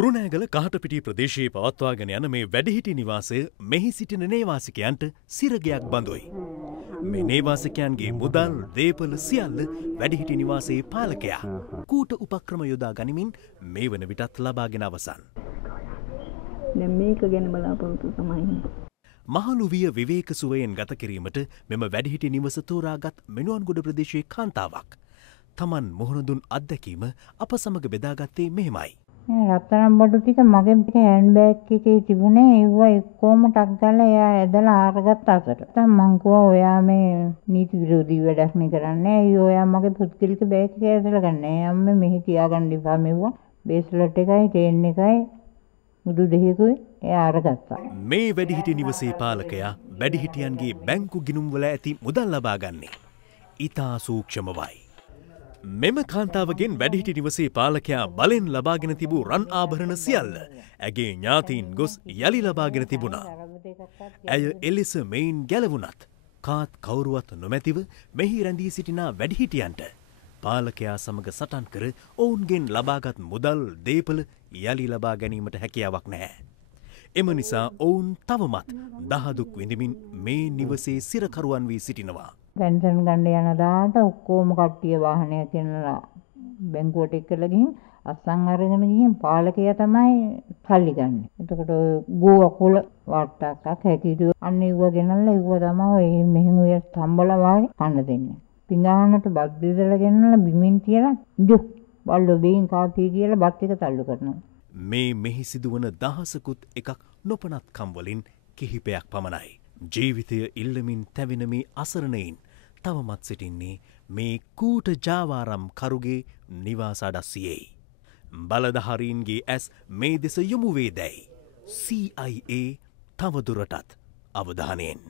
කුරුණෑගල කහටපිටිය ප්‍රදේශයේ පවත්වාගෙන යන මේ වැඩිහිටි නිවාසය මෙහි සිටින නේවාසිකයන්ට සිරගයක් බඳුයි. මේ නේවාසිකයන්ගේ මුදල් දේපල සියල්ල වැඩිහිටි නිවාසයේ පාලකයා කූට උපක්‍රම යොදා ගනිමින් මේ වන විටත් ලබාගෙන අවසන්. දැන් මේක ගැන බලාපොරොත්තු තමයි. මහලුවිය විවේක සුවයෙන් ගත කිරීමට මෙම වැඩිහිටි නිවස තෝරාගත් මෙනුවන්ගොඩ ප්‍රදේශයේ කාන්තාවක් තමන් මුහුණ දුන් අත්දැකීම අප සමග බෙදාගත්තේ මෙහෙමයි. රත්තරන් බඩු ටික මගේ හෑන්ඩ් බෑග් එකේ තිබුණේ ඒවා එක්කම ටක් ගාලා එයා ඇදලා අරගත්ත අතට. දැන් මං කිව්වා ඔයා මේ නීති විරෝධී වැඩක් නේ කරන්නේ. අයිය ඔයා මගේ පුත්කලික බෑග් එක ඇදලා ගන්න. අම්මේ මෙහි තියාගන්න ඉපා මෙව්වා. බේස්ලට් එකයි චේන් එකයි මුදු දෙකකුයි එයා අරගත්තා. මේ වැඩිහිටි නිවසේ පාලකයා වැඩිහිටියන්ගේ බැංකු ගිණුම් වල ඇති මුදල් ලබා ගන්නේ ඉතා සූක්ෂමවයි. මෙම කාන්තාවගෙන් වැඩිහිටි නිවසේ පාලකයා බලෙන් ලබාගෙන තිබූ රන් ආභරණ සියල්ල ඇගේ ඥාතීන් ගොස් යළි ලබාගෙන තිබුණා. ඇය එලෙස මෙයින් ගැලවුණත් කාත් කවුරුවත් නොමැතිව මෙහි රැඳී සිටිනා වැඩිහිටියන්ට පාලකයා සමග සටන් කර ඔවුන්ගෙන් ලබාගත් මුදල් දේපල යළි ලබා ගැනීමට හැකියාවක් නැහැ. එම නිසා ඔවුන් තවමත් දහදුක් විඳමින් මේ නිවසේ සිරකරුවන් වී සිටිනවා. පෙන්ෂන් ගන්න යන දාට ඔක්කොම කට්ටිය වාහනයක් ගෙනලා බැංකුවට එක්කලා ගිහින් අස්සන් අරගෙන ගිහින් පාලකයා තමයි සල්ලි ගන්න. එතකොට ගෝ අකුල වට්ටක්ක් හැකිටු අන්න ඒව ගෙනල්ලා ඒව තමයි මෙහෙම ඔය ස්තම්බල වාගේ කන්න දෙන්නේ. පිඟානට බත් බෙදලා ගෙනල්ලා බිමින් තියලා දුක් බල්ලෝ බෙන් කාපී කියලා බත් එක තල්ලු කරනවා. මේ මෙහි සිදුවන දහසකුත් එකක් නොපනත්කම් වලින් කිහිපයක් පමණයි. ජීවිතය ඉල්ලමින් තැවෙන මේ අසරණයින් තවමත් සිටින්නේ මේ කූට ජාවාරම් කරුගේ නිවාස අඩස්සියෙයි. බලධාරීන්ගේ ඇස් මේ දෙස යොමු වේ දැයි CIA තවදුරටත් අවධානයෙන්